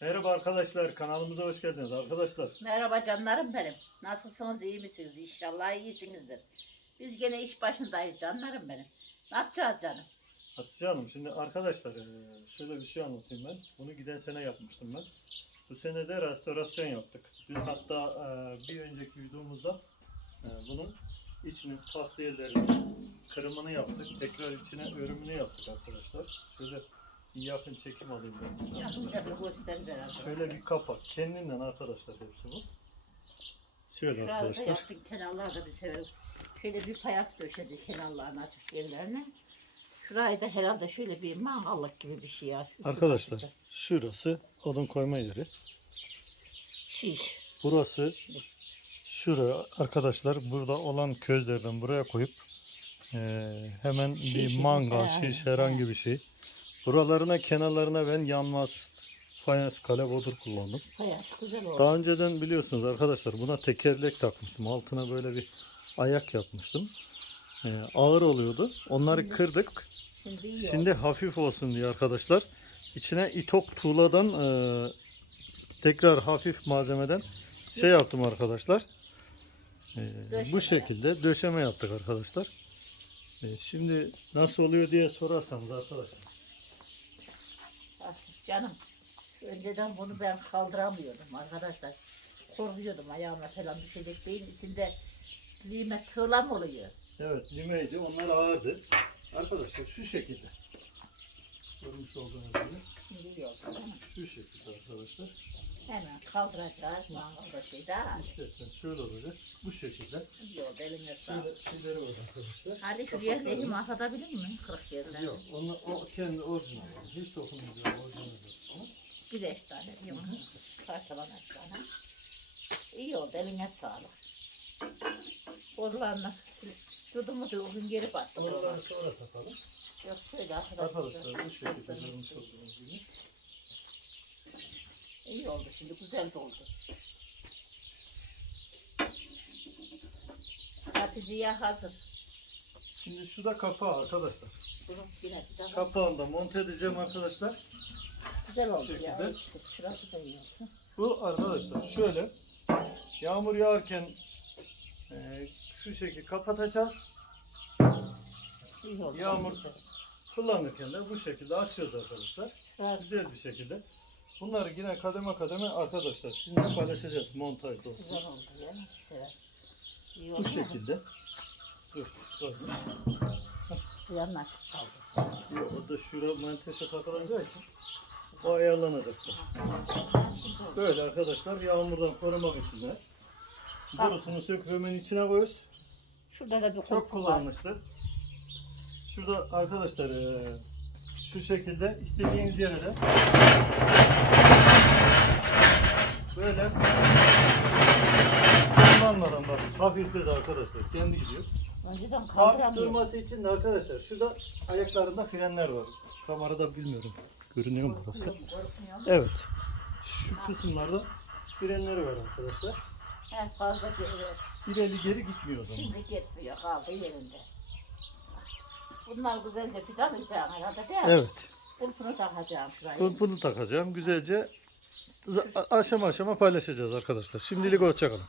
Merhaba arkadaşlar kanalımıza hoş geldiniz arkadaşlar. Merhaba canlarım benim. Nasılsınız, iyi misiniz? İnşallah iyisinizdir. Biz gene iş başındayız canlarım benim. Ne yapacağız canım? Hatice Hanım şimdi arkadaşlar şöyle bir şey anlatayım ben. Bunu giden sene yapmıştım ben. Bu sene de restorasyon yaptık. Biz hatta bir önceki videomuzda bunun içinin paslı yerlerini kırımını yaptık. Tekrar içine örümünü yaptık arkadaşlar. Şöyle bir yakın çekim alayım ben size. Yapınca bir gösterir herhalde. Şöyle bir kapak. Kendinden arkadaşlar hepsi bu. Şöyle Şu arada arkadaşlar. yaptık kenarlarda bir severim. Şöyle bir fayans döşedi kenarlarına açık yerlerine. Şurayı da herhalde şöyle bir mangallık gibi bir şey ya. Üstü Arkadaşlar kapalı. şurası odun koyma yeri. Şiş. Burası şuraya arkadaşlar burada olan közlerden buraya koyup eee, hemen Şiş, bir mangal, şiş herhangi he. bir şey. Buralarına kenarlarına ben yanmaz fayans kale bodur kullandım. Fayans güzel oldu. Daha önceden biliyorsunuz arkadaşlar buna tekerlek takmıştım. Altına böyle bir ayak yapmıştım. Eee, ağır oluyordu. Onları Şimdi- kırdık. Şimdi Şimdi hafif olsun diye arkadaşlar içine itok tuğladan eee, tekrar hafif malzemeden şey yaptım arkadaşlar. Eee, bu şekilde döşeme yaptık arkadaşlar. Eee, şimdi nasıl oluyor diye sorarsanız arkadaşlar. Canım önceden bunu ben kaldıramıyordum arkadaşlar. Korkuyordum ayağıma falan düşecek beyin içinde lime tığlam oluyor. Evet limeydi onlar ağırdı. Arkadaşlar şu şekilde. Görmüş olduğunuz gibi Şimdi şu şekilde arkadaşlar. Hemen kaldıracağız mangalda şey daha. İstersen şöyle olacak. Bu şekilde. Oldu eline sağlık. Şöyle şeyleri var arkadaşlar. Hadi şuraya elimi atabilir miyim? Kırık yerden. Yok, onu, o kendi orijinal. Hiç dokunmayacağım orijinal. Ama Bir beş tane diyeyim. Parçalanacak. İyi oldu eline sağlık. Borularına tutumu da o gün geri battı. Oraları sonra satalım. Yok şöyle arkadaşlar. Arkadaşlar bu şekilde görmüş olduğunuz gibi. İyi oldu şimdi güzel doldu. Hatice'ye hazır. Şimdi şu da kapağı arkadaşlar. Bunu yine bir daha Kapağını da monte edeceğim arkadaşlar. güzel oldu şekilde. ya. İşte şurası da iyi oldu. Bu arkadaşlar şöyle yağmur yağarken e, şu şekilde kapatacağız. İyi oldu. Yağmur güzel. kullanırken de bu şekilde açıyoruz arkadaşlar. Şurası Güzel bir şekilde. Bunları yine kademe kademe arkadaşlar sizinle paylaşacağız montajda olsun. güzel oldu ya. Sever. İyi Bu mu? şekilde. Dur, yanına açık kaldı. Yok, o da şura menteşe takılacağı için o ayarlanacaktır. Böyle arkadaşlar yağmurdan korumak için de borusunu söküp hemen içine koyuyoruz. Şurada da bir Çok var. kullanmıştır. Şurada arkadaşlar eee, şu şekilde istediğiniz yere de böyle kullanmadan bak hafifledi arkadaşlar kendi gidiyor. Önceden Sabit durması için de arkadaşlar şurada ayaklarında frenler var. Kamerada bilmiyorum. Görünüyor mu burası? Evet. Şu kısımlarda frenleri var arkadaşlar. En fazla geliyor. İleri geri gitmiyor o zaman. Şimdi gitmiyor kaldı yerinde. Bunlar güzelce fidanlayacağım herhalde değil mi? Evet. Kulpunu takacağım şuraya. Bu- Bunu takacağım. Güzelce za- aşama aşama paylaşacağız arkadaşlar. Şimdilik hoşçakalın.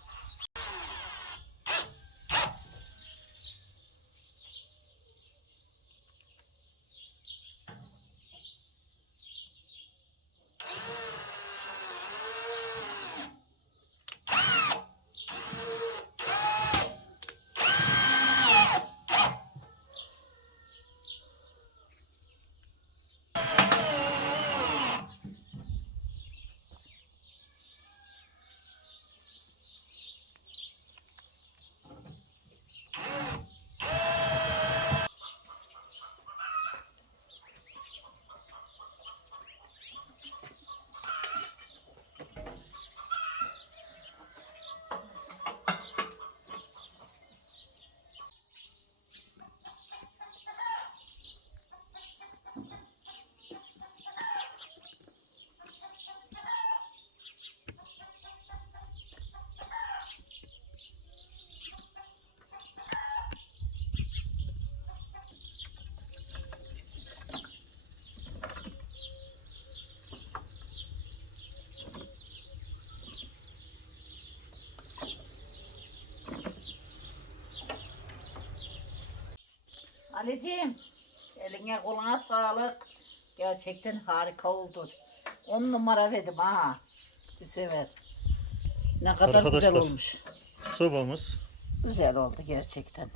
Hatice'ciğim. Eline koluna sağlık. Gerçekten harika oldu. On numara verdim ha. Bir sever. Ne kadar güzel Arkadaşlar. olmuş. Sobamız Güzel oldu gerçekten.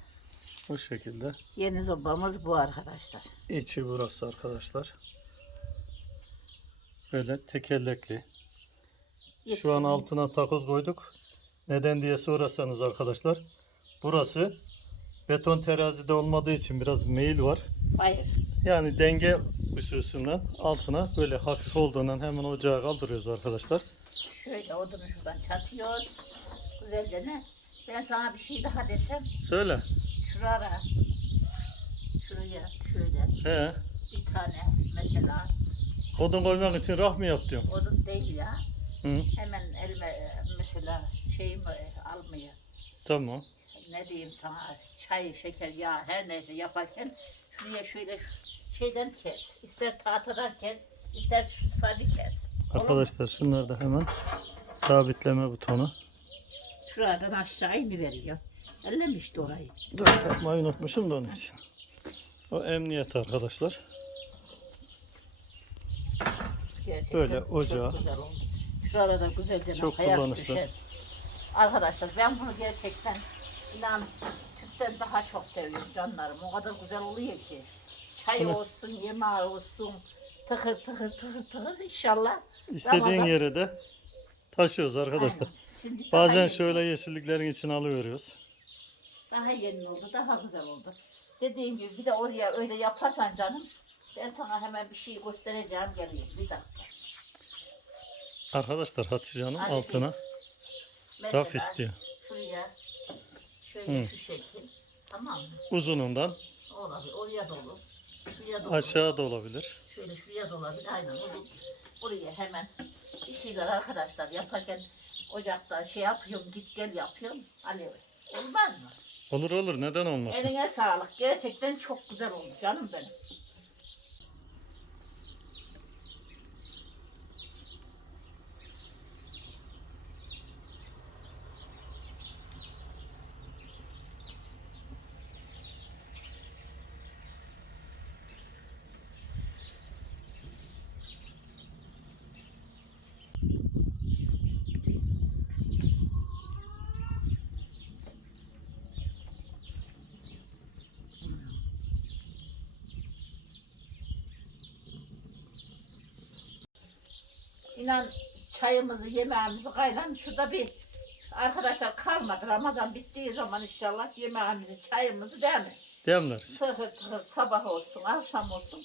bu şekilde. Yeni sobamız bu arkadaşlar. İçi burası arkadaşlar. Böyle tekerlekli. Şu an altına takoz koyduk. Neden diye sorarsanız arkadaşlar. Burası beton terazide olmadığı için biraz meyil var. Hayır. Yani denge hususundan altına böyle hafif olduğundan hemen ocağa kaldırıyoruz arkadaşlar. Şöyle odunu şuradan çatıyoruz. Güzelce ne? Ben sana bir şey daha desem. Söyle. Şuraya. Şuraya şöyle He. bir tane mesela Odun koymak için raf mı yap diyorum. odun değil ya. Hı. Hemen elime e, mesela şeyimi almaya Tamam. Ne diyeyim sana çay, şeker, yağ her neyse yaparken şuraya şöyle şeyden kes. İster tahtadan kes, ister şu sacı kes. Arkadaşlar şunlar da hemen sabitleme butonu. Şuradan aşağı mi veriyor? Ellemişti orayı. Dur takmayı unutmuşum da onun için. O emniyet arkadaşlar. Gerçekten Böyle çok ocağı. güzel oldu. Şurada da güzelce Çok kullanışlı. Arkadaşlar ben bunu gerçekten inan tüpten daha çok seviyorum canlarım. O kadar güzel oluyor ki. Çay olsun, yemeği olsun. Tıkır tıkır tıkır tıkır inşallah. İstediğin Ramazan- yere de taşıyoruz arkadaşlar. Aynen. Şimdi daha Bazen yeni- şöyle yeşilliklerin içine alıyoruz. Daha yeni oldu, daha güzel oldu. Dediğim gibi bir de oraya öyle yaparsan canım ben sana hemen bir şey göstereceğim geliyor. Bir dakika. Arkadaşlar Hatice Hanım Hadi altına raf istiyor. Şuraya şöyle Hı. şu şekil. Tamam mı? Uzunundan Olabilir. Oraya dolu. Şuraya dolu. aşağı da olabilir. Şöyle şuraya da olabilir. Aynen. Olur. Buraya hemen bir şeyler arkadaşlar yaparken ocakta şey yapıyorum, git gel yapıyorum. Hani olmaz mı? Olur olur neden olmasın. Eline sağlık. Gerçekten çok güzel oldu canım benim. İnan çayımızı, yemeğimizi kaynan şurada bir arkadaşlar kalmadı. Ramazan bittiği zaman inşallah yemeğimizi, çayımızı değil mi? Demleriz. Tıhır tıhır sabah olsun, akşam olsun.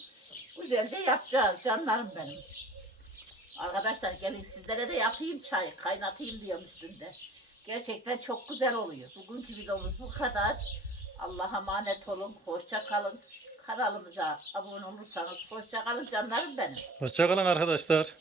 Güzelce yapacağız canlarım benim. Arkadaşlar gelin sizlere de yapayım çay, kaynatayım diyorum üstünde. Gerçekten çok güzel oluyor. Bugünkü videomuz bu kadar. Allah'a emanet olun, hoşça kalın. Kanalımıza abone olursanız hoşça kalın canlarım benim. Hoşçakalın arkadaşlar.